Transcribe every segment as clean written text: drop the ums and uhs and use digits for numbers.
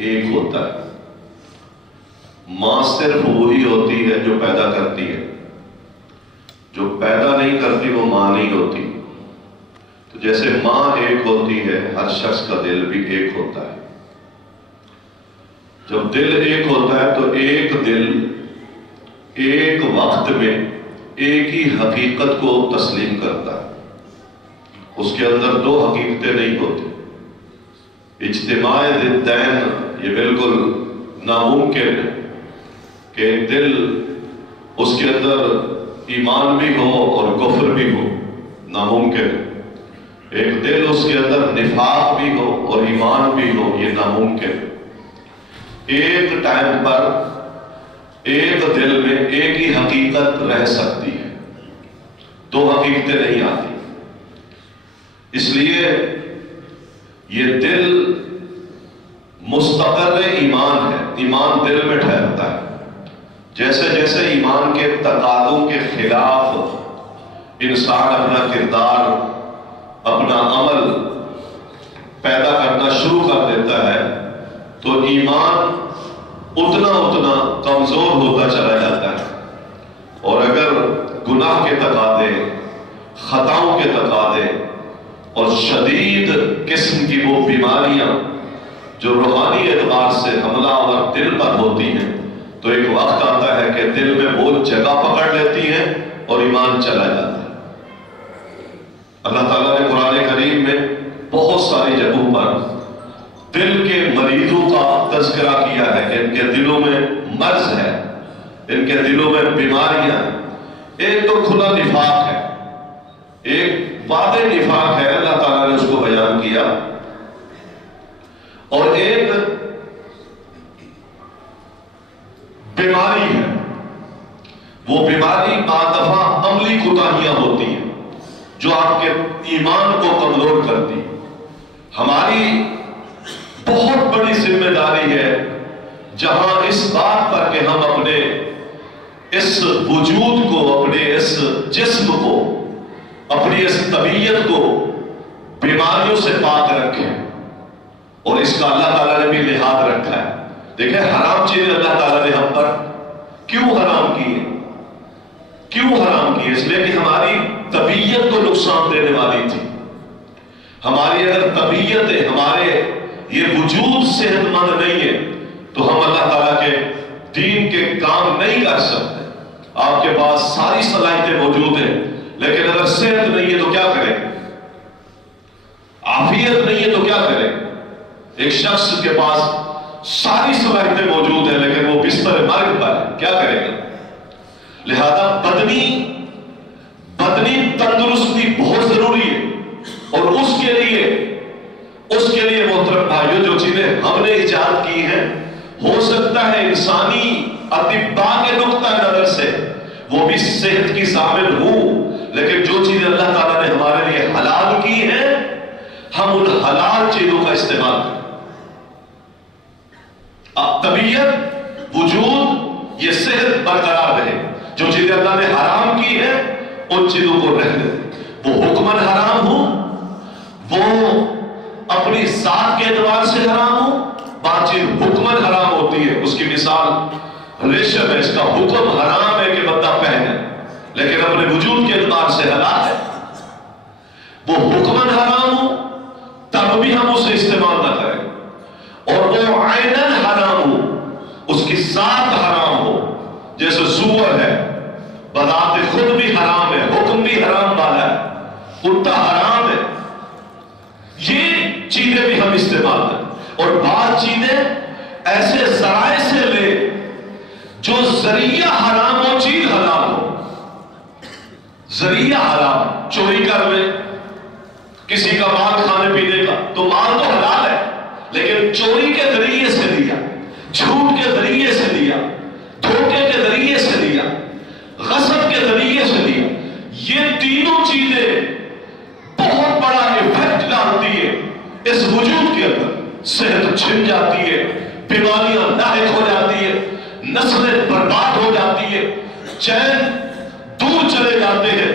ایک ہوتا ہے۔ ماں صرف وہی ہوتی ہے جو پیدا کرتی ہے، جو پیدا نہیں کرتی وہ ماں نہیں ہوتی۔ تو جیسے ماں ایک ہوتی ہے، ہر شخص کا دل بھی ایک ہوتا ہے۔ جب دل ایک ہوتا ہے تو ایک دل ایک وقت میں ایک ہی حقیقت کو تسلیم کرتا ہے، اس کے اندر دو حقیقتیں نہیں ہوتی۔ اجتماع ضدین یہ بالکل ناممکن ہے کہ ایک دل اس کے اندر ایمان بھی ہو اور کفر بھی ہو، ناممکن ہے۔ ایک دل اس کے اندر نفاق بھی ہو اور ایمان بھی ہو، یہ ناممکن ہے۔ ایک ٹائم پر ایک دل میں ایک ہی حقیقت رہ سکتی ہے، دو حقیقتیں نہیں آتی۔ اس لیے یہ دل مستقر ایمان ہے، ایمان دل میں ٹھہرتا ہے۔ جیسے جیسے ایمان کے تقاضوں کے خلاف انسان اپنا کردار، اپنا عمل پیدا کرنا شروع کر دیتا ہے تو ایمان اتنا کمزور ہوتا چلا جاتا ہے۔ اور اگر گناہ کے تقاضے، خطاؤں کے تقاضے اور شدید قسم کی وہ بیماریاں جو روحانی اعتبار سے حملہ آور دل پر ہوتی ہیں، تو ایک وقت آتا ہے کہ دل میں وہ جگہ پکڑ لیتی ہیں اور ایمان چلا جاتا ہے۔ اللہ تعالیٰ نے قرآن کریم میں بہت ساری جگہوں پر دل کے مریضوں کا تذکرہ کیا ہے کہ ان کے دلوں میں مرض ہے، ان کے دلوں میں بیماریاں ہیں۔ ایک تو کھلا نفاق ہے، ایک واضح نفاق ہے، اللہ تعالیٰ نے اس کو بیان کیا، اور ایک بیماری ہے۔ وہ بیماری بعض دفعہ عملی کوتاہیاں ہوتی ہیں جو آپ کے ایمان کو کمزور کرتی ہیں۔ ہماری بہت بڑی ذمہ داری ہے جہاں اس بات پر کہ ہم اپنے اس وجود کو، اپنے اس جسم کو، اپنی اس طبیعت کو بیماریوں سے پاک رکھیں، اور اس کا اللہ تعالیٰ نے بھی لحاظ رکھا ہے۔ دیکھیں حرام چیزیں اللہ تعالیٰ نے ہم پر کیوں حرام کی ہیں؟ کیوں حرام کی؟ اس لیے کہ ہماری طبیعت کو نقصان دینے والی تھی۔ ہماری اگر طبیعت ہے، ہمارے یہ وجود صحت مند نہیں ہے تو ہم اللہ تعالیٰ کے دین کے کام نہیں کر سکتے۔ آپ کے پاس ساری صلاحیتیں موجود ہیں، لیکن اگر صحت نہیں ہے تو کیا کریں؟ عافیت نہیں ہے تو کیا کریں؟ ایک شخص کے پاس ساری صلاحیتیں موجود ہیں لیکن وہ بستر مرگ پر ہے، کیا کرے گا؟ لہذا بدنی تندرستی بہت ضروری ہے، اور اس کے لیے محترم بھائیوں جو چیزیں ہم نے ایجاد کی ہیں، ہو سکتا ہے انسانی اطباء کے نقطہ نظر سے وہ بھی صحت کی ضامن ہوں، لیکن جو چیزیں اللہ تعالیٰ نے ہمارے لیے حلال کی ہیں، ہم ان حلال چیزوں کا استعمال کریں۔ اب طبیعت، وجود، یہ صحت برقرار رہے۔ جو چیزیں اللہ نے حرام کی ہیں ان چیزوں کو رہنے دیں، وہ حکماً حرام ہو، وہ اپنی ذات کے اعتبار سے حرام ہو۔ بات چیز حکماً حرام ہوتی ہے، اس کی مثال ریشم ہے، اس کا حکم حرام ہے کہ بندہ پہنے، لیکن اپنے وجود کے اعتبار سے حلال ہے۔ وہ حکماً حرام ہو تب بھی ہم اسے استعمال نہ کریں، اور وہ عیناً حرام ہو، اس کی ذات حرام ہو، جیسے سور ہے، بذات خود بھی حرام ہے، حکم بھی حرام والا ہے، کتا حرام ہے، یہ چیزیں بھی ہم استعمال کریں۔ اور بعض چیزیں ایسے ذرائع سے لے جو ذریعہ حرام ہو، چیز حلال ہو۔ ذریعہ حرام، چوری کر لے، کسی کا مال کھانے پینے کا، تو مال تو حلال ہے، لیکن چوری کے ذریعے سے لیا، جھوٹ کے ذریعے سے لیا، دھوکے کے ذریعے سے لیا، غصب کے ذریعے سے لیا، یہ تینوں چیزیں بہت بڑا ایفیکٹ ڈالتی ہے اس وجود کے اندر۔ صحت چھن جاتی ہے، بیماریاں لاحق ہو جاتی ہے، نسلیں برباد ہو جاتی ہے، چین دور چلے جاتے ہیں،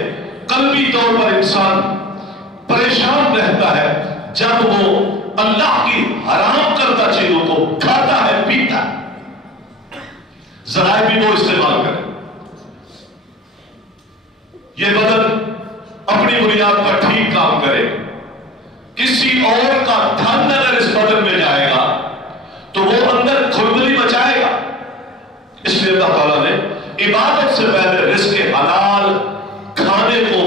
قلبی طور پر انسان پریشان رہتا ہے جب وہ اللہ کی حرام کردہ چیزوں کو ذرائع بھی وہ استعمال کریں. یہ بدن اپنی بنیاد پر ٹھیک کام کرے. کسی اور کا دھن اگر اس بدن میں جائے گا تو وہ اندر کھلبلی مچائے گا. اس لیے اللہ تعالیٰ نے عبادت سے پہلے رزق حلال کھانے کو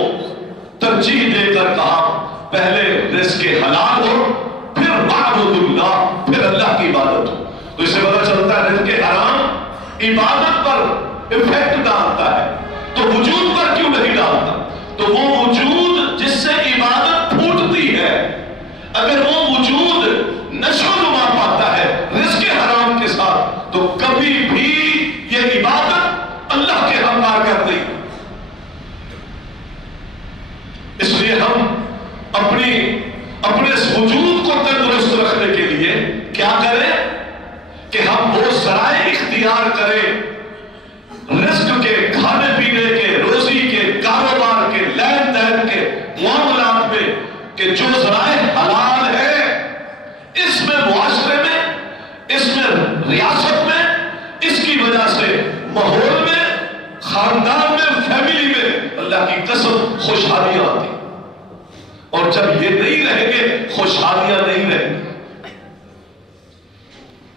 ترجیح دے کر کہا پہلے رزق حلال ہو پھر معبود اللہ، پھر اللہ کی عبادت ہو. تو اس سے پتہ چلتا ہے رزق حرام عبادت پر ایفیکٹ ڈالتا ہے تو وجود پر کیوں نہیں ڈالتا؟ تو وہ وجود جس سے عبادت پھوٹتی ہے، اگر وہ وجود نشو نما پاتا ہے رزق حرام کے ساتھ تو کبھی بھی یہ عبادت اللہ کے ہم کارگر نہیں. اس لیے ہم اپنے اس وجود کو تندرست رکھنے کے لیے کیا کریں کہ ہم وہ ذرائع اختیار کریں رزق کے، کھانے پینے کے، روزی کے، کاروبار کے، لین دین کے معاملات میں کہ جو ذرائع حلال ہے اس میں معاشرے میں، اس میں ریاست میں، اس کی وجہ سے ماحول میں، خاندان میں، فیملی میں اللہ کی قسم خوشحالیاں آتی. اور جب یہ نہیں رہیں گے خوشحالیاں نہیں رہیں گی.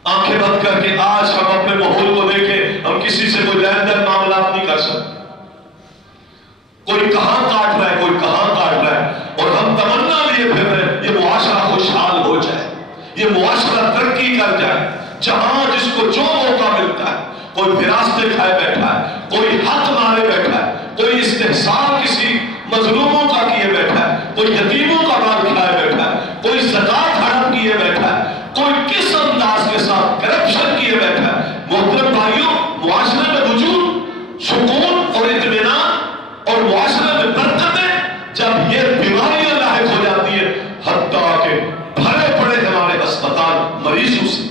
آنکھیں بند کر کے آج ہم اپنے ماحول کو دیکھیں، ہم کسی سے کوئی لین دین معاملات نہیں کر سکتے. کوئی کہاں کاٹ رہا ہے، کوئی کہاں کاٹ رہا ہے، اور ہم تمنا لیے پھر رہے ہیں یہ معاشرہ خوشحال ہو جائے، یہ معاشرہ ترقی کر جائے. جہاں جس کو جو موقع ملتا ہے، کوئی وراثتیں کھائے بیٹھا ہے، کوئی حق مارے بیٹھا ہے، کوئی استحصال کسی مظلوموں کا کیے بیٹھا ہے، کوئی یتیموں کا مال کھائے بیٹھا ہے، کوئی زکات حرام کیے بیٹھا ہے، کوئی کس انداز کے ساتھ کرپشن کیے بیٹھا ہے. محترم بھائیوں، معاشرے میں وجود سکون اور اطمینان اور معاشرے میں برکتیں جب یہ بیماریاں لاحق ہو جاتی ہے، حتیٰ کہ بھرے پڑے ہمارے اسپتال مریضوں سے.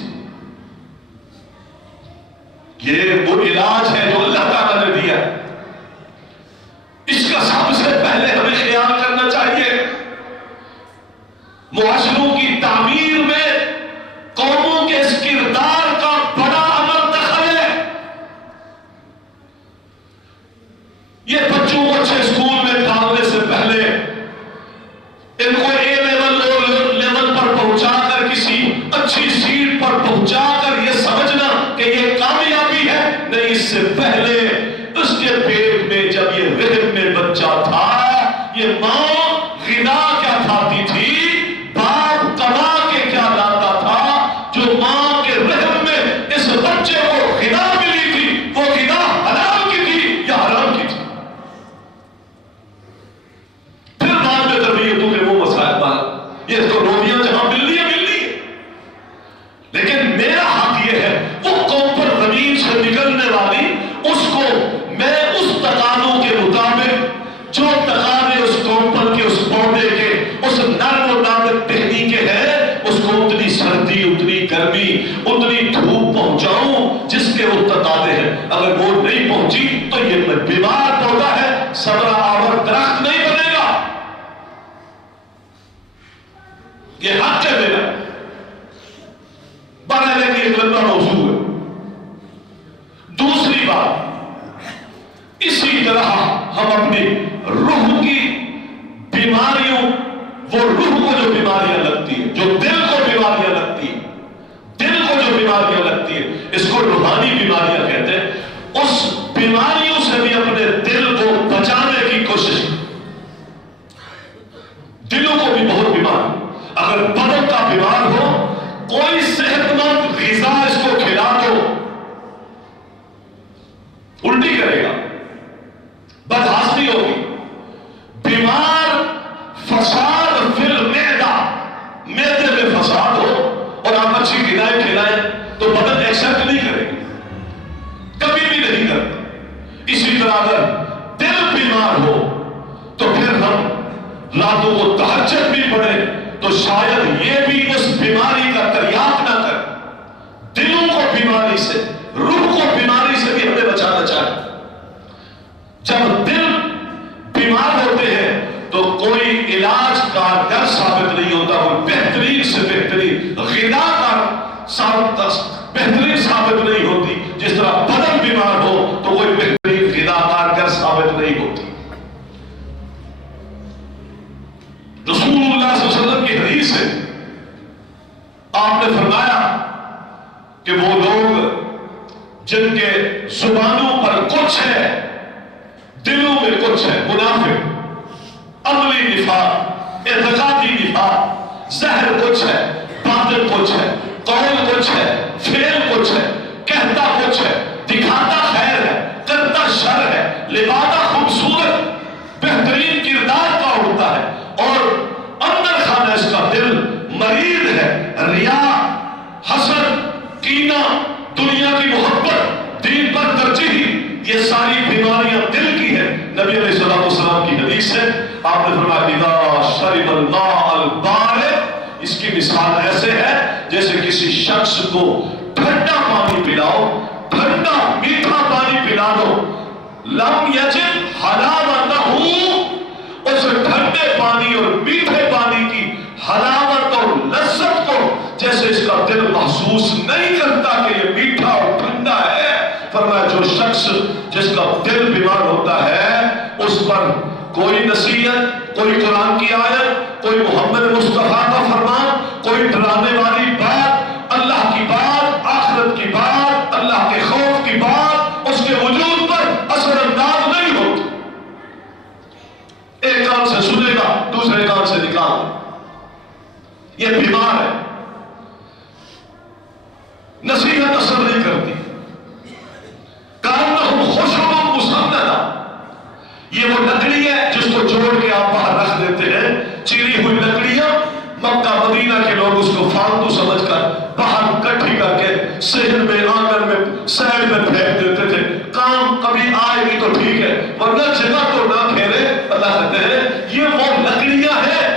یہ وہ علاج ہے جو اللہ تعالیٰ نے دیا ہے. اس کا سب سے پہلے ہمیں خیال کرنا چاہیے. معاشروں کی تعمیر میں قوموں کے اس کردار کا بڑا عمل دخل ہے. یہ بچوں کو اچھے اسکول میں ڈالنے سے پہلے ان کو اے لیول پر پہنچا کر کسی اچھی سیٹ پر پہنچا کر یہ سمجھنا کہ یہ کامیابی ہے نہیں. اس سے پہلے اس کے پیٹ میں جب یہ رحم میں بچہ تھا، یہ ماں غذا کیا کھاتی تھی، باپ کما کے کیا لاتا تھا، جو ماں کے رحم میں اس بچے کو غذا ملی تھی وہ غذا حلال کی تھی یا حرام کی تھی. پھر بعد میں تربیتوں کے وہ مسائل بات، یہ تو روٹیاں جہاں مل رہی ہے لیکن میرا حق یہ ہے وہ قوم پر زمین سے نکلنے والی اس کو میں اس تقاضوں کے مطابق جو تقاضے اس قوم پر کے اس پودے کے اس نرم و نازک ٹہنی کے ہیں اس کو اتنی سردی، اتنی گرمی، اتنی دھوپ پہنچاؤں جس کے وہ تقاضے ہیں. اگر وہ نہیں پہنچی تو یہ بیمار پودا ہے، صبر آور درخت نہیں بنے گا. یہ حق ہے میرا. بنانے کی ایک لمبا موضوع ہے. دوسری بات، اسی طرح ہم اپنی روح کی بیماریوں، وہ روح کو جو بیماریاں لگتی ہیں، جو دل کو بیماریاں لگتی ہیں، دل کو جو بیماریاں لگتی ہیں، اس کو روحانی بیماریاں کہتے ہیں. اس بیماریوں سے بھی اپنے دل کو بچانے کی کوشش. دلوں کو بھی بہت بیمار، اگر بدن کا بیمار ہو کوئی صحت مند غذا اس کو کھلا دو الٹی کرے گا، بدہضمی ہوگی. بیمار فساد فی المعدہ، معدے میں فساد ہو اور آپ اچھی غذائیں کھلائیں تو بدن ایکسپٹ نہیں کرے گی، کبھی بھی نہیں کرتا. اسی طرح اگر دل بیمار ہو تو پھر ہم راتوں کو تہجد بھی پڑھیں تو شاید یہ بھی اس بیماری کا تریاق نہ کر. دلوں کو بیماری سے، روح کو بیماری سے بھی ہمیں بچانا چاہیے. جب دل بیمار ہوتے ہیں تو کوئی علاج کارگر ثابت نہیں ہوتا، کوئی بہترین سے بہترین غذا کا بہترین ثابت نہیں ہوتی. جس طرح بدن بیمار بیمار ہو تو کوئی بہترین غذا کارگر ثابت نہیں ہوتی. رسول اللہ صلی اللہ علیہ وسلم کی حدیث ہے، آپ نے فرمایا کہ وہ لوگ جن کے زبانوں پر کچھ ہے دلوں میں کچھ ہے، منافق، عملی نفاق، اعتقادی نفاق، ظاہر کچھ ہے، باطن کچھ ہے، قول کچھ ہے، فعل کچھ ہے، کہتا کچھ ہے، دکھاتا خیر ہے، کرتا شر ہے، لبادہ خوبصورت بہترین کردار کا ہوتا ہے، اور اندر خانہ اس کا دل مریض ہے، ریا، حسد، کینہ، دنیا کی محبت، دین پر ترجیح، یہ ساری بیماریاں دل کی ہیں. نبی علیہ السلام کی حدیث ہے، آپ نے فرمایا اذا شرب الماء البارد، اس کی مثال ایسے ہے جیسے کسی شخص کو ٹھنڈا پانی پلاؤ، ٹھنڈا میٹھا پانی پلا دو، لم یجد حلاوتہ، اس ٹھنڈے پانی اور میٹھے پانی کی حلاوت اور لذت کو جیسے اس کا دل محسوس نہیں کرتا کہ یہ میٹھا اور ٹھنڈا ہے. فرمایا جو شخص جس کا دل بیمار ہوتا ہے اس پر کوئی نصیحت، کوئی قرآن کی آیت، کوئی محمد مصطفیٰ کا فرمان، کوئی ڈرانے والی بات، اللہ کی بات، آخرت کی بات، اللہ کے خوف کی بات اس کے وجود پر اثر انداز نہیں ہوتی. ایک کان سے سنے گا، دوسرے کان سے نکال دے. یہ بیمار ہے، نصیحت اثر نہیں کرتی. کانہم خشب مسندہ، یہ وہ لکڑی ہے جس کو جوڑ کے آپ باہر رکھ دیتے ہیں. چیری ہوئی لکڑیاں مکہ مدینہ کے لوگ اس کو فالتو سمجھ کر باہر کٹھی کر کے صحن میں، آنگن میں، سائڈ میں پھینک دیتے تھے. کام کبھی آئے گی تو ٹھیک ہے، ورنہ جگہ تو نہ پھیرے. اللہ کہتے ہیں یہ وہ لکڑیاں ہیں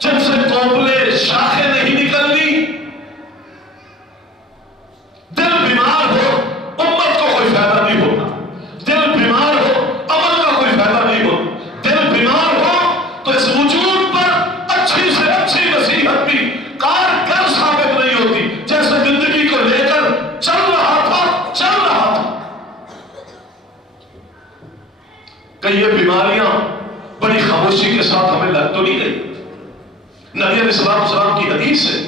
جن سے کوپلے شاخیں نہیں نکلنی. دل بیمار ہو امت کو کوئی فائدہ نہیں ہوتا. دل بیمار ہو عمل کا کوئی فائدہ نہیں ہوتا. دل بیمار ہو تو اس وجود پر اچھی سے اچھی نصیحت بھی کارگر ثابت نہیں ہوتی. جیسے زندگی کو لے کر چل رہا تھا. کہ یہ بیماریاں بڑی خاموشی کے ساتھ ہمیں لگ تو نہیں گئی. نبی علیہ السلام کی حدیث ہے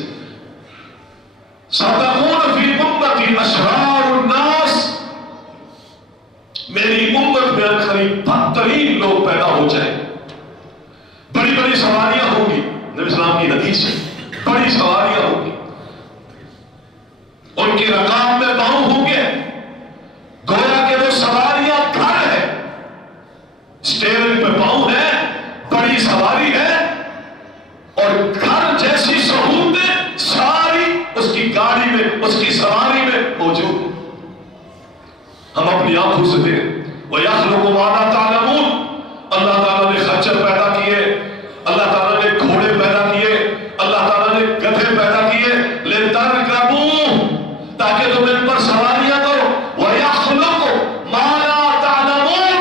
ستكون فی امتی اشرار الناس، میری امت میں قریب بدترین لوگ پیدا ہو جائیں. بڑی بڑی سواریاں ہوں گی، نبی السلام کی حدیث ہے، بڑی سواریاں ہوں گی، ان کی رکاب میں پاؤں ہوں گے، گویا کہ وہ سواریاں گھر ہے، اسٹیئرنگ پہ پاؤں ہے، بڑی سواری ہے، اور گھر جیسی سہولتیں ساری اس کی گاڑی میں، اس کی سواری میں موجود. ہم اپنی آنکھوں سے دیکھیں. وَيَخْلُقُ مَا لَا تَعْلَمُونَ، اللہ تعالیٰ نے خچر پیدا کیے، اللہ تعالیٰ نے گھوڑے پیدا کیے، اللہ تعالیٰ نے گدھے پیدا کیے، لِتَرْكَبُوهُ، تاکہ تم ان پر سواریاں کرو. وَيَخْلُقُ مَا لَا تَعْلَمُونَ،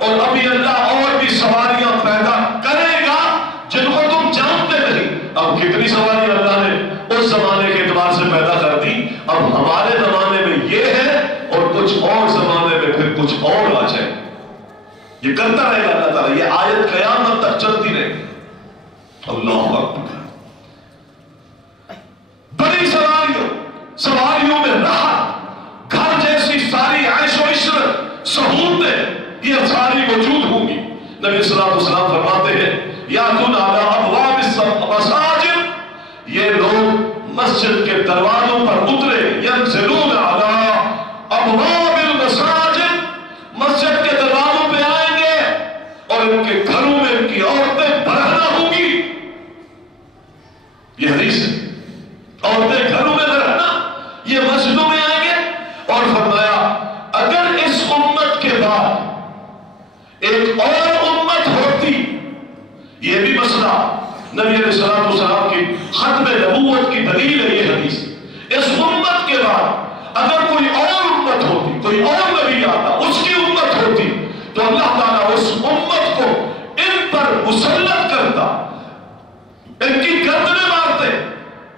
اور ابھی اللہ اور بھی سواریاں پیدا کرے گا جن کو تم جانتے نہیں. اب کتنی سواریاں اللہ نے اس زمانے کے اعتبار سے پیدا کر دی. اب ہمارے زمانے میں یہ ہے اور کچھ اور زمانے میں پھر کچھ اور آ جائے. یہ کرتا رہے گا اللہ تعالیٰ. یہ آیت قیامت تک چلتی رہے گی. اللہ اکبر. بڑی سواریوں میں راحت، گھر جیسی ساری عیش و عشرت، سہولتیں یہ ساری موجود ہوں گی. نبی صلی اللہ علیہ وسلم فرماتے ہیں یاتون علی ابواب المساجد، یہ لوگ مسجد کے دروازوں پر اترے. ینزلون علی ابواب المساجد، مسجد کے دروازوں پہ آئیں گے اور ان کے گھروں میں ان کی عورتیں برہنہ ہوں گی. یہ حدیث ہے. عورتیں گھروں میں برہنہ، یہ مسجدوں میں آئیں گے. اور فرمایا اگر اس امت کے بعد ایک اور امت ہوتی، یہ بھی مسئلہ نبی علیہ السلام کی ختم نبوت کی دلیل ہے یہ حدیث. اس امت کے بعد اگر کوئی اور امت ہوتی، کوئی اور نبی آتا، اس کی امت ہوتی، تو اللہ تعالیٰ اس امت کو ان پر مسلط کرتا، ان کی گردنیں مارتے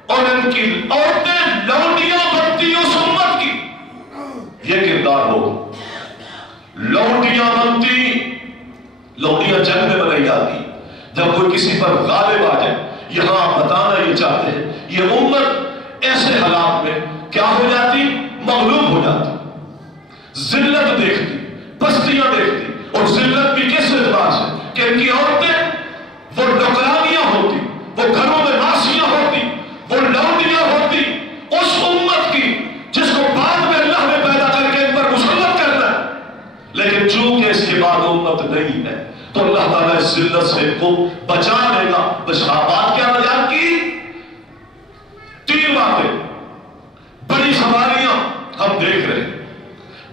اور ان کی عورتیں لونڈیاں بنتی اس امت کی. یہ کردار ہو لڑائیاں جنگ میں نہیں آتی، جب کوئی کسی پر غالب آ جائے. یہاں بتانا یہ چاہتے ہیں یہ امت ایسے حالات میں کیا ہو جاتی؟ مغلوب ہو جاتی، ذلت دیکھتی، پستیاں دیکھتی. اور ذلت بھی کس اعتبار سے کہ ان کی عورتیں وہ نوکرانیاں ہوتی، وہ گھروں میں ناسیاں ہوتی، وہ لونڈیاں ہوتی اس امت کی جس کو بعد میں اللہ نے پیدا کر کے ان پر مسلط کرنا ہے. لیکن چونکہ اس کے بعد امت نہیں ہے تو اللہ تعالیٰ اس ذلت سے ان کو بچا لے گا. بشارات کیا بیان کی؟ 3 باتیں. بڑی سواریاں ہم دیکھ رہے ہیں،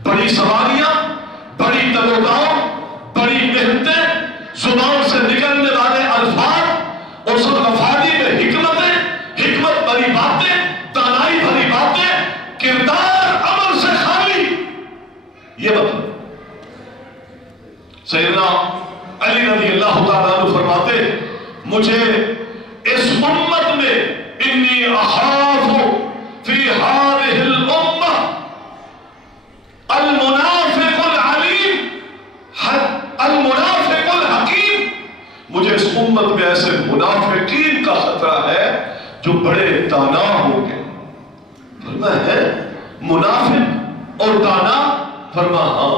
بڑی سواریاں، بڑی تلوگاؤں، بڑی محنتیں، زبان سے نکلنے والے الفاظ، اس وفادی میں حکمت بھری باتیں، دانائی بھری باتیں، کردار عمل سے خالی. یہ مطلب سیدنا علی رضی اللہ تعالیٰ عنہ فرماتے مجھے اس امت میں انی اخاف فی هذه الامہ المنافق العلیم المنافق الحکیم. مجھے اس امت میں ایسے منافقین کا خطرہ ہے جو بڑے دانا ہوں گے. فرما ہے منافق اور دانا؟ فرما ہاں،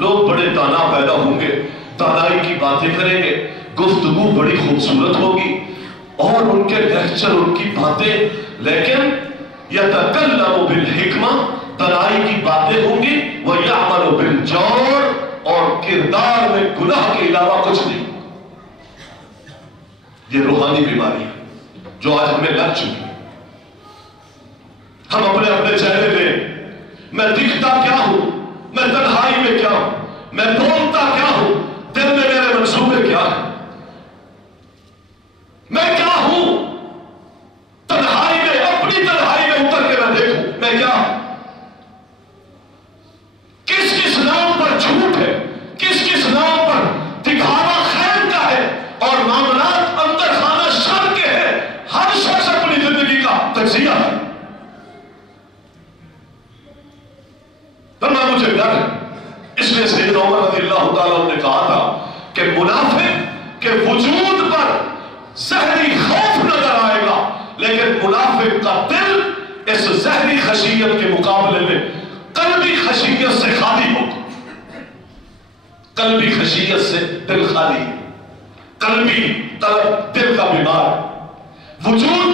لوگ بڑے دانا پیدا ہوں گے، دانائی کی باتیں کریں گے، گفتگو بڑی خوبصورت ہوگی اور ان کے لیکچر، ان کی باتیں، لیکن یتکلم بالحکمہ، دانائی کی باتیں ہوں گی، ویعمل بالجور، اور کردار میں گناہ کے علاوہ کچھ نہیں. یہ روحانی بیماری ہے جو آج ہمیں لگ چکی ہے. ہم اپنے چہرے پہ میں دکھتا کیا ہوں، میں تنہائی میں کیا ہوں، میں بولتا کیا ہوں، دل میں میرے منصوبے کیا ہیں، میں کیا ہوں. تنہائی میں، اپنی تنہائی میں اتر کے میں دیکھوں میں کیا ہوں. کس نام پر جھوٹ ہے، کس نام پر دکھاوا خیر کا ہے اور معاملات اندر خانہ شر کے ہیں. ہر شخص اپنی زندگی کا تجزیہ ہے. ورنہ مجھے ڈر ہے. اس لیے سیدنا عمر رضی اللہ تعالیٰ نے کہا تھا کہ منافق کے وجود پر زہری خوف نظر آئے گا، لیکن منافق کا دل اس زہری خشیت کے مقابلے میں قلبی خشیت سے خالی ہوتا. قلبی خشیت سے دل خالی، قلبی طلب دل کا بیمار. وجود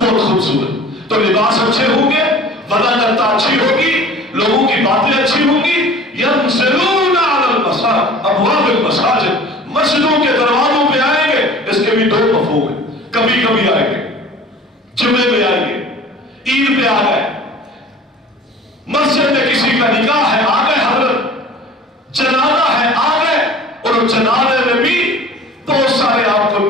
بہت خوبصورت، تو لباس اچھے ہوں گے، وضاحت اچھی ہوگی، لوگوں کی باتیں اچھی ہوں گی. ينزلون على المساجد ابواب المساجد، مسجدوں کے دروازوں پہ آئیں گے. اس کے بھی 2 مفہوم ہیں. کبھی کبھی آئیں گے، جمعے میں آئیں گے، عید پہ آ گئے، مسجد میں کسی کا نکاح ہے آ گئے، حضرت جنازہ ہے آ گئے. اور جنازے میں بھی بہت سارے آپ کو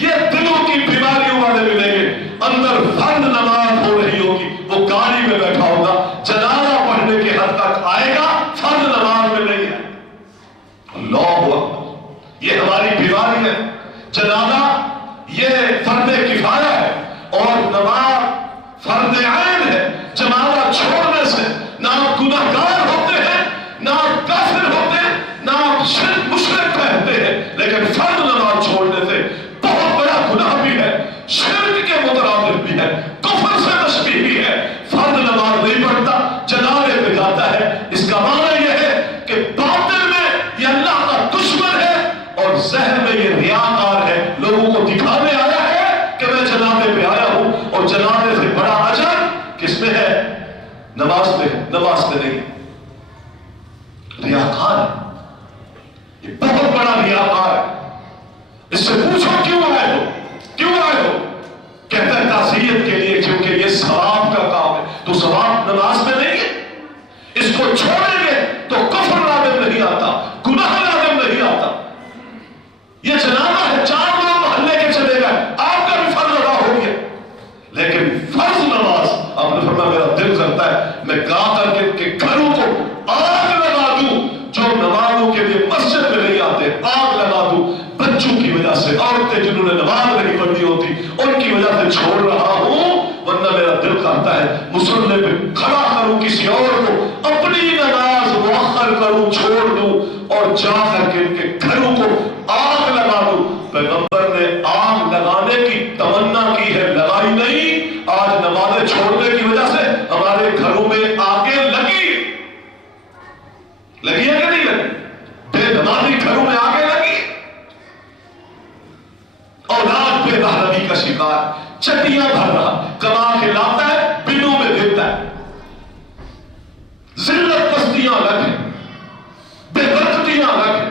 یہ دلوں کی بیماریوں والے ملیں گے. اندر فرض نماز ہو رہی ہوگی، وہ گاڑی میں بیٹھا ہوگا، جنازہ پڑھنے کے حد تک آئے گا، فرض نماز میں نہیں ہے. اللہ اکبر، یہ ہماری بیماری ہے. جنازہ یہ فرض کفایہ ہے اور نماز فرض عین ہے. جنازہ چھوڑنے سے نہ آپ گناہگار ہوتے ہیں، نہ آپ کافر ہوتے ہیں، نہ آپ شرک مشرک کہتے ہیں، لیکن فرض نماز چھوڑنے سے بہت بڑا گناہ بھی ہے، شرک کے مترادف بھی ہے، کفر سے تشبیہ بھی ہے. فرض نماز نہیں پڑھتا، جنازے پہ جاتا ہے. اس کا معنی یہ ہے کہ باطن میں یہ اللہ کا دشمن ہے اور ذہن میں یہ ریاکار ہے، لوگوں کو دکھانے آیا ہے کہ میں جنازے پہ آیا ہوں. اور جنازے سے بڑا اجر کس میں ہے؟ نماز پہ. نماز پہ نہیں، ریاکار ہے. یہ بہت بڑا ریاکار ہے. اس سے پوچھو کیوں آئے ہو، کیوں آئے ہو؟ کہتا ہے تعزیت کے لیے، کیونکہ یہ ثواب کا کام ہے. تو ثواب نماز میں نہیں ہے. اس کو چھوڑیں گے تو کفر لازم نہیں آتا، گناہ لازم نہیں آتا. یہ جنازہ ہے، 4 لوگ محلے کے چلے گئے، آپ کا بھی فرض ادا ہو گیا. لیکن فرض نماز آپ نے فرمایا میرا دل کرتا ہے میں گا کر کے گھروں کو آگ لگا دوں. جو نمازوں کے لیے مسجد میں نہیں آتے آگ لگا دوں. بچوں کی وجہ سے، عورتیں جنہوں نے نماز نہیں پڑھنی ہوتی ان کی وجہ سے چھوڑ رہا ہوں. ورنہ میرا دل کرتا ہے مصلے پہ کھڑا کروں کسی اور کو، اپنی نماز مؤخر کروں، چھوڑ دوں اور جا کر کے ان کے گھروں کو لگا دوں. پیغمبر نے آگ لگانے کی تمنا کی ہے، لگائی نہیں. آج نمازیں چھوڑنے کی وجہ سے ہمارے گھروں میں آگیں لگی ہے کہ نہیں لگی؟ بے نمازی گھروں میں آگیں لگی. اولاد بے رہنمی کا شکار، چٹیاں بھر رہا، کما کے لاتا ہے، بنوں میں دیتا ہے. ذلت پستیاں الگ ہیں، بے برکتیاں الگ ہیں،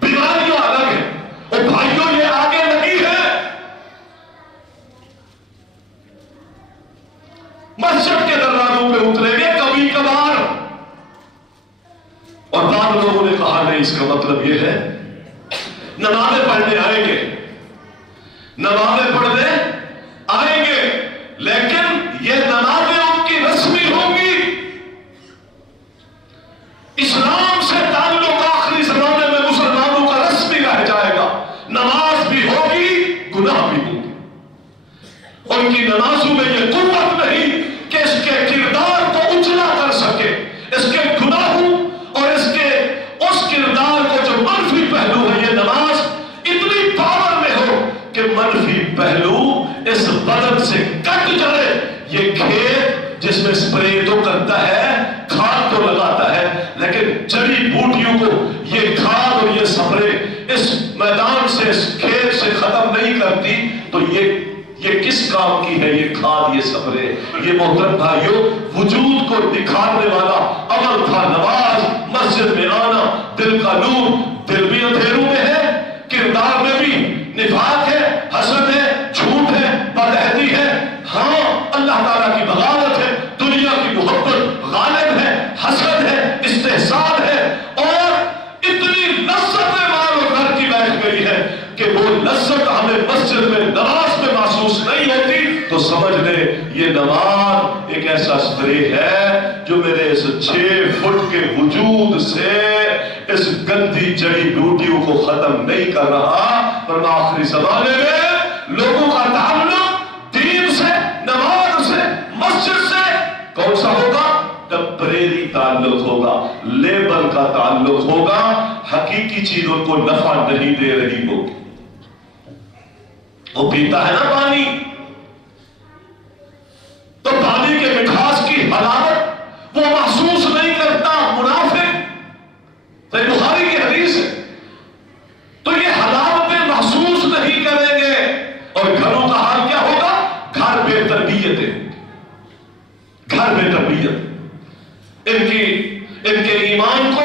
بیماریاں الگ ہیں. اور بھائیوں یہ آگے لگی ہے. مسجد کے دروازوں پہ اتریں گے کبھی کبھار، اور بعض لوگوں نے کہا نہیں، اس کا مطلب یہ ہے نمازیں پڑھنے آئیں گے، نمازیں پڑھنے آئیں گے، لیکن یہ نمازیں ان کی رسمی ہوں گی. اسلام سے تعلق آخری زمانے میں مسلمانوں کا رسمی رہ جائے گا. نماز بھی ہوگی، گناہ بھی ہوگی. ان کی نمازوں میں یہ قوت نہیں کہ اس کے کردار کو اجلا کر سکے. اس کے گناہوں اور اس کردار کو جو منفی پہلو ہے، یہ نماز اتنی پاور میں ہو کہ منفی پہلو اس بدن سے کٹ جائے. یہ کھیت جس میں سپرے تو کرتا ہے، کھاد تو لگاتا ہے، لیکن جڑی بوٹیوں کو یہ کھاد اور یہ سپرے اس میدان سے، اس کھیت سے ختم نہیں کرتی. تو یہ کس کام کی ہے؟ یہ کھاد، یہ سپرے. یہ محترم بھائیوں، وجود کو دکھانے والا عمل تھا نماز، مسجد میں آنا. دل کا نور، دل بھی اندھیروں میں ہے، کردار میں بھی نفاق ہے، حسد ہے، جھوٹ ہے، بدعہدی ہے. ہاں، اللہ تعالیٰ کی بغاوت ہے، دنیا کی محبت غالب ہے، حسد ہے، استحسان ہے، اور اتنی لذت مال و گھر کی بیٹھ گئی ہے کہ وہ لذت ہمیں مسجد میں نماز میں محسوس نہیں ہوتی. تو سمجھ لے یہ نماز ایک ایسا سپرے ہے جو میرے اس 6 فٹ کے وجود سے اس گندی جڑی بوٹیوں کو ختم نہیں کر رہا. پر آخری زمانے میں لوگوں کا تعلق دین سے، نماز سے، مسجد سے کون سا ہوگا؟ ٹمپریری تعلق ہوگا، لیبر کا تعلق ہوگا. حقیقی چیز ان کو نفع نہیں دے رہی ہوگی. وہ پیتا ہے نا پانی، تو پانی کے مٹھاس کی حلاوت وہ محسوس نہیں کرتا. منافق، صحیح بخاری کی حدیث ہے. تو یہ حلاوتیں محسوس نہیں کریں گے. اور گھروں کا حال کیا ہوگا؟ گھر بے تربیت ہے، گھر بے تربیت. ان کے ایمان کو،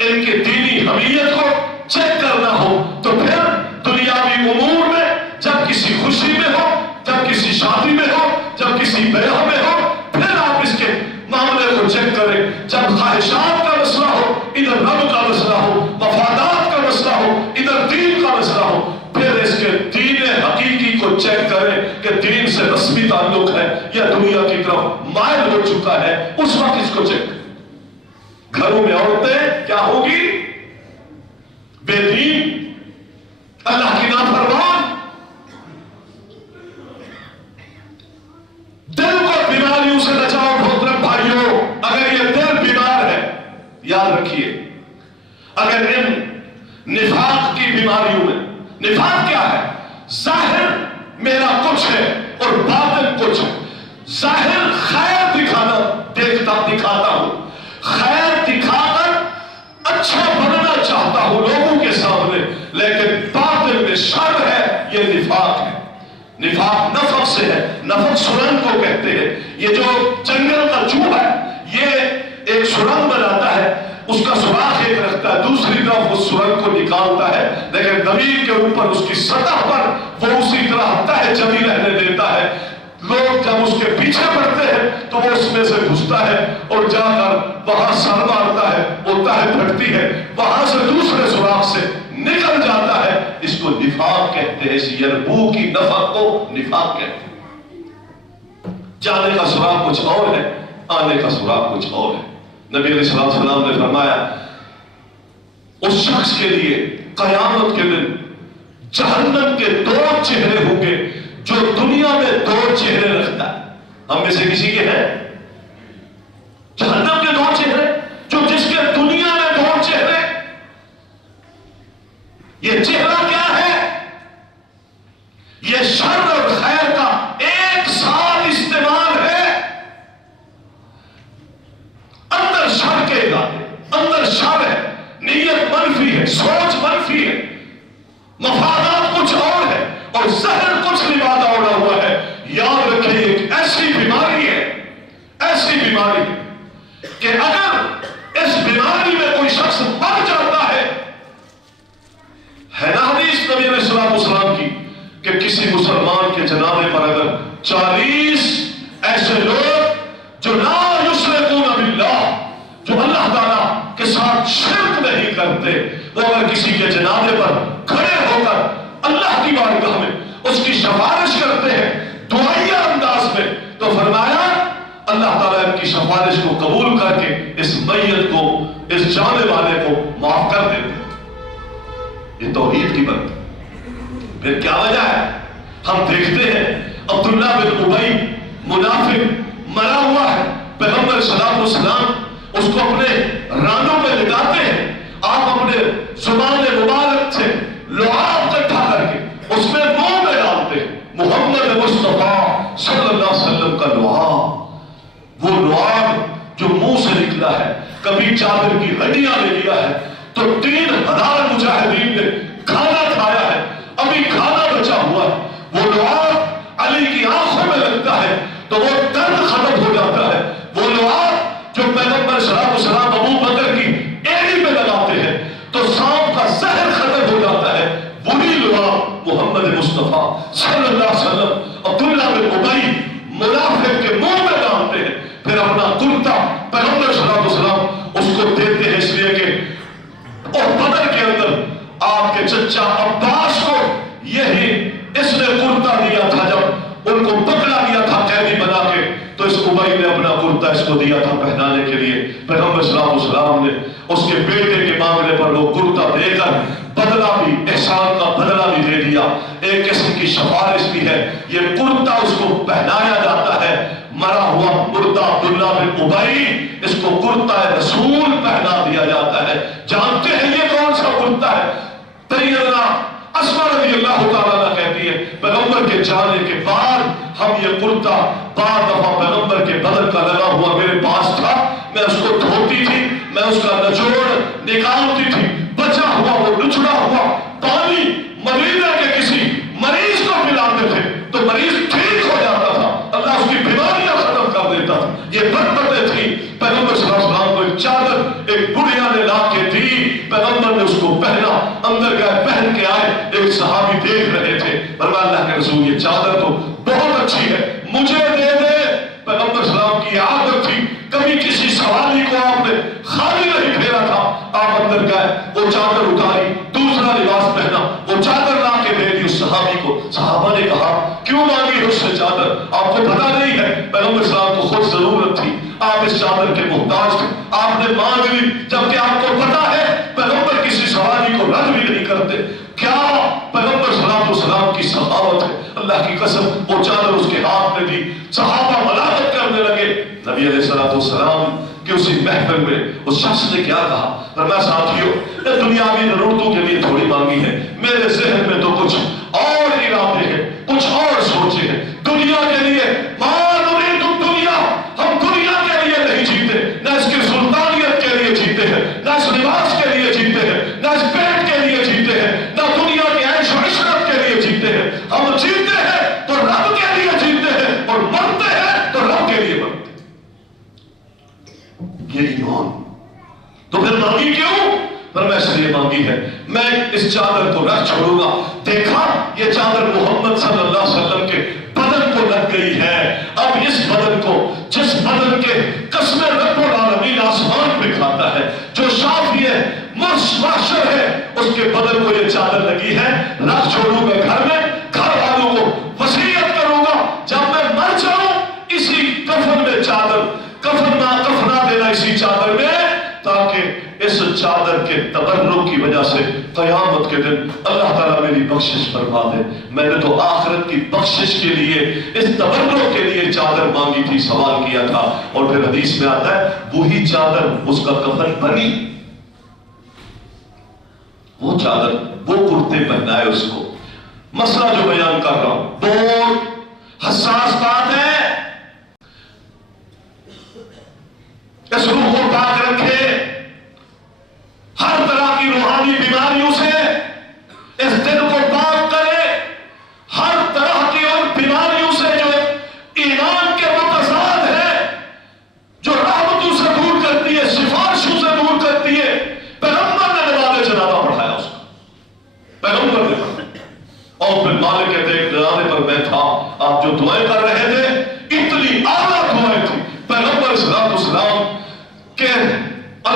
ان کے دینی حمیت کو چیک کرنا ہو تو پھر دنیاوی امور میں، جب کسی خوشی میں ہو، جب کسی شادی میں ہو، جب کسی بیاہ میں ہو، پھر آپ اس کے معاملے کو چیک کریں. جب خواہشات کا مسئلہ ہو، ادھر رب کا مسئلہ ہو، مفادات کا مسئلہ ہو، ادھر دین کا مسئلہ ہو، پھر اس کے دین حقیقی کو چیک کریں کہ دین سے رسمی تعلق ہے یا دنیا کی طرف مائل ہو چکا ہے. اس وقت اس کو چیک. گھروں میں عورتیں کیا ہوگی؟ بے دین، اللہ کی نافرمان. دل کو بیماریوں سے بچاؤ محترم بھائیوں. اگر یہ دل بیمار ہے، یاد رکھیے، اگر ان نفاق کی بیماریوں میں، نفاق کیا ہے؟ ظاہر میرا کچھ ہے اور باطن کچھ ہے. ظاہر خیر دکھانا، دکھاتا ہوں، خیر دکھا کر اچھا بننا چاہتا ہوں لوگوں کے سامنے، لیکن باطن میں شر ہے. یہ نفاق ہے. نفاق نفق سے ہے. نفق سرنگ کو کہتے ہیں. یہ جو جنگل کا چوہا ہے، یہ ایک سرنگ بناتا ہے، اس کا سوراخ ایک رکھتا ہے، دوسری طرف اس سرنگ کو نکالتا ہے، لیکن زمین کے اوپر اس کی سطح پر وہ اسی طرح تہہ جمی رہنے دیتا ہے. لوگ جب اس کے پیچھے بڑھتے ہیں تو وہ اس میں سے گھستا ہے اور جا کر وہاں سر مارتا ہے، وہ تہہ پھٹتی ہے، وہاں سے دوسرے سوراخ سے نکل جاتا ہے. اس کو نفاق کہتے ہیں. اس یربو کی نفق کو نفاق کہتے ہیں. جانے کا سوراخ کچھ اور ہے، آنے کا سوراخ کچھ اور ہے. نبی علیہ السلام نے فرمایا اس شخص کے لیے قیامت کے دن جہنم کے 2 چہرے ہوں گے جو دنیا میں 2 چہرے رکھتا ہے. ہم میں سے کسی کے ہیں جہنم کے 2 چہرے، جو جس کے دنیا میں 2 چہرے. یہ چہرہ کیا ہے؟ ہے، سوچ منفی ہے، مفادات کچھ اور ہے اور ذہن کچھ لبادہ اوڑا ہوا ہے. یاد رکھیں یہ ایک ایسی بیماری ہے، ایسی بیماری کہ اگر اس بیماری میں کوئی شخص مر جاتا ہے نا حدیث نبی علیہ السلام کی کہ کسی مسلمان کے جنازے پر اگر 40 ایسے لوگ جو لا یشرکون باللہ، جو اللہ تعالیٰ کے ساتھ شرک نہیں کرتے، وہ اگر کسی کے جنازے پر کھڑے ہو کر اللہ کی بارگاہ میں اس کی سفارش کرتے ہیں دعائیہ انداز میں، تو فرمایا اللہ تعالیٰ ان کی سفارش کو قبول کر کے اس میت کو، اس جانے والے کو معاف کر دیتے ہیں. یہ توحید کی بات. پھر کیا وجہ ہے؟ ہم دیکھتے ہیں عبداللہ بن ابی منافق مرا ہوا ہے، پیغمبر صلی اللہ علیہ وسلم اس کو اپنے رانوں میں لٹاتے ہیں، آپ اپنے زبان مبارک سے لعاب اکٹھا کر کے اس میں منہ میں ڈالتے ہیں محمد مصطفیٰ صلی اللہ علیہ وسلم کا لعاب. وہ لعاب جو منہ سے نکلا ہے، کبھی چادر کی ہڈیاں لے لیا ہے تو 3000 مجاہدین نے کھانا کھایا ہے، ابھی کھانا بچا ہوا ہے. وہ لعاب علی کی آنکھوں میں لگتا ہے تو وہ درد ختم ہو جاتا ہے. وہ لعاب جو پیغمبر صلی اللہ علیہ وسلم ابو بکر کی ایڑی میں لگاتے ہیں تو سانپ کا زہر ختم ہو جاتا ہے. وہی لعاب محمد مصطفیٰ صلی اللہ علیہ وسلم عبداللہ بن ابی منافق کے منہ میں ڈالتے ہیں، پھر اپنا کرتا پیغمبر صلی اللہ علیہ وسلم اس کو دیتے ہیں، اس لیے کہ اور بدر کے اندر آپ کے چچا عباس کو یہی اس نے کرتا دیا تھا. جب ان کو پکڑا دیا تھا قیدی بنا کے تو اس ابی نے اپنا کرتا اس کو دیا تھا پہنانے کے لیے. پیغمبر صلی اللہ علیہ وسلم نے اس کے بیٹے کے مانگنے پر وہ کرتا دے کر بدلہ بھی، احسان کا بدلہ بھی دے دیا. ایک قسم کی سفارش بھی ہے. یہ کرتا اس کو پہنایا جاتا ہے. مرا ہوا مردہ عبداللہ بن ابی اس کو کرتا رسول پہنا دیا جاتا ہے. جانتے ہیں یہ کون سا کرتا ہے؟ سیدنا اسماء رضی اللہ تعالیٰ کہتی ہے پیغمبر کے جانے کے بعد ہم یہ کرتا بعض دفعہ پیغمبر کے بدن کا لگا ہوا میرے پاس تھا، میں اس کو دھوتی تھی، میں اس کا نچوڑ نکالتی تھی، بچا ہوا وہ نچڑا ہوا پانی مدینہ کے کسی مریض کو پلاتے تھے تو مریض ٹھیک ہو جاتا تھا، اللہ اس کی بیماریاں ختم کر دیتا تھا. یہ برکتیں تھیں. پیغمبر صلی اللہ علیہ وسلم کو ایک چادر ایک بڑھیا نے لا کے دی، پیغمبر نے اس کو پہنا، اندر گئے پہن کے آئے، ایک صحابی دیکھ رہے تھے، فرمایا اللہ کے رسول یہ چادر تو بہت اچھی ہے، مجھے دے دے. پیغمبر صلی اللہ علیہ وسلم کی عادت تھی کبھی کسی سوالی کو آپ نے خالی نہیں پھیرا تھا. آپ اندر گئے، وہ چادر اتاری، دوسرا لباس پہنا، وہ چادر لا کے دے دی اس صحابی کو. صحابہ نے کہا کیوں مانگی اس سے چادر؟ آپ کو پتا نہیں ہے پیغمبر صلی اللہ علیہ وسلم کو خود ضرورت تھی، آپ اس چادر کے محتاج تھے، آپ نے مانگ لی جبکہ آپ کو پتا ہے پیغمبر کسی سوالی کو رد بھی نہیں کرتے. کیا پیغمبر صلی اللہ علیہ وسلم کی سخاوت ہے. اللہ کی قسم وہ چادر اس کے ہاتھ میں دی. صحابہ ملامت کرنے لگے. نبی علیہ السلام کہ اسی محفل میں اس شخص نے کیا کہا؟ فرمایا ساتھیو یہ دنیاوی ضرورتوں کے لیے تھوڑی مانگی ہے، میرے ذہن میں تو کچھ اور ارادے ہیں، کچھ اور سوچے ہیں. دنیا کے لیے ہم دنیا کے لیے نہیں جیتے، نہ اس کی سلطانیت کے لیے جیتے ہیں، نہ اس لباس کے لیے جیتے ہیں، نہ اس پیٹ کے لیے جیتے ہیں، نہ دنیا کے عیش و عشرت کے لیے جیتے ہیں. ہم جیتے ہیں تو رب کے لیے جیتے ہیں اور مرتے ہیں تو رب کے لیے مرتے ہیں. یہ ایمان. تو پھر مانگی کیوں؟ پر میں اس لیے مانگی ہے میں اس چادر کو رکھ چھوڑوں گا. دیکھا یہ چادر محمد صلی اللہ علیہ وسلم کے بدن کو لگ گئی ہے. اب اس بدن کو جس بدن کے قسم رب العالمین آسمان پہ کھاتا ہے، جو شافی ہے محشر ہے، اس کے بدن کو یہ چادر لگی ہے. رکھ چھوڑوں گا گھر میں، گھر والوں کو وصیت کروں گا جب میں مر جاؤں اسی کفن میں چادر کفنا دینا اسی چادر میں، تاکہ اس چادر کے تبرک کی وجہ سے قیامت کے دن اللہ تعالیٰ میری بخشش فرما دے. میں نے تو آخرت کی بخشش کے لیے اس تبرک کے لیے چادر مانگی تھی، سوال کیا تھا. اور پھر حدیث میں آتا ہے وہی چادر اس کا کفن بنی، وہ چادر وہ کرتے پہنائے اس کو. مسئلہ جو بیان کر رہا ہوں بہت حساس بات ہے. اس روح کو پاک رکھے، ہر طرح کی روحانی بیماری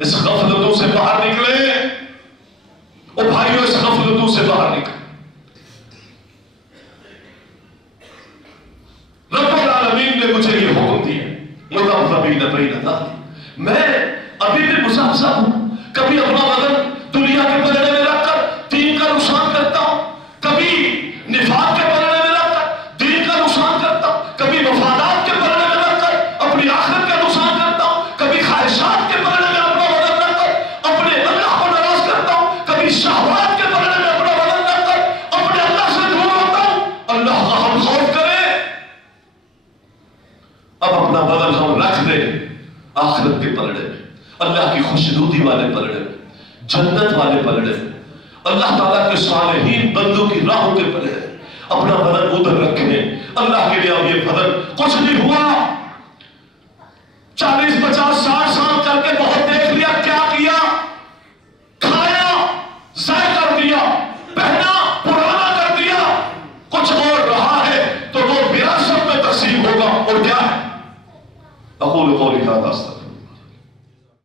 اس غفلتوں سے باہر نکلے، او بھائیو اس غفلتوں سے باہر نکلے۔ رب العالمین نے مجھے یہ حکم دیا مذبذبین بین ذلک، میں ابھی بھی مزمزم ہوں، کبھی اپنا بدن دنیا کے پلڑے میں رکھ کر دین کا نقصان کرتا ہوں، کبھی نفاق کے پلڑے میں رکھ کر دین کا نقصان کرتا ہوں، کبھی مفادات کے پلڑے میں رکھ کر اپنی آخرت کا نقصان کرتا ہوں، کبھی خواہشات کے پلڑے میں اپنا بدن رکھ کر اپنے اللہ کو ناراض کرتا ہوں، کبھی شہوات کے پلڑے میں اپنا بدن رکھ کر اپنے اللہ سے دور ہوتا ہوں۔ اللہ کا ہم خوف کریں، اب اپنا بدن ہم رکھ دیں آخرت کے پلڑے میں، اللہ کی خوشنودی والے پلڑے میں، جنت والے پلڑے میں، اللہ تعالیٰ کے صالحین بندوں کی راہوں کے پلڑے میں اپنا بدن ادھر رکھیں۔ اللہ کے لیے اب یہ بدن کچھ نہیں ہوا، 40 50 60 سال کر کے بہت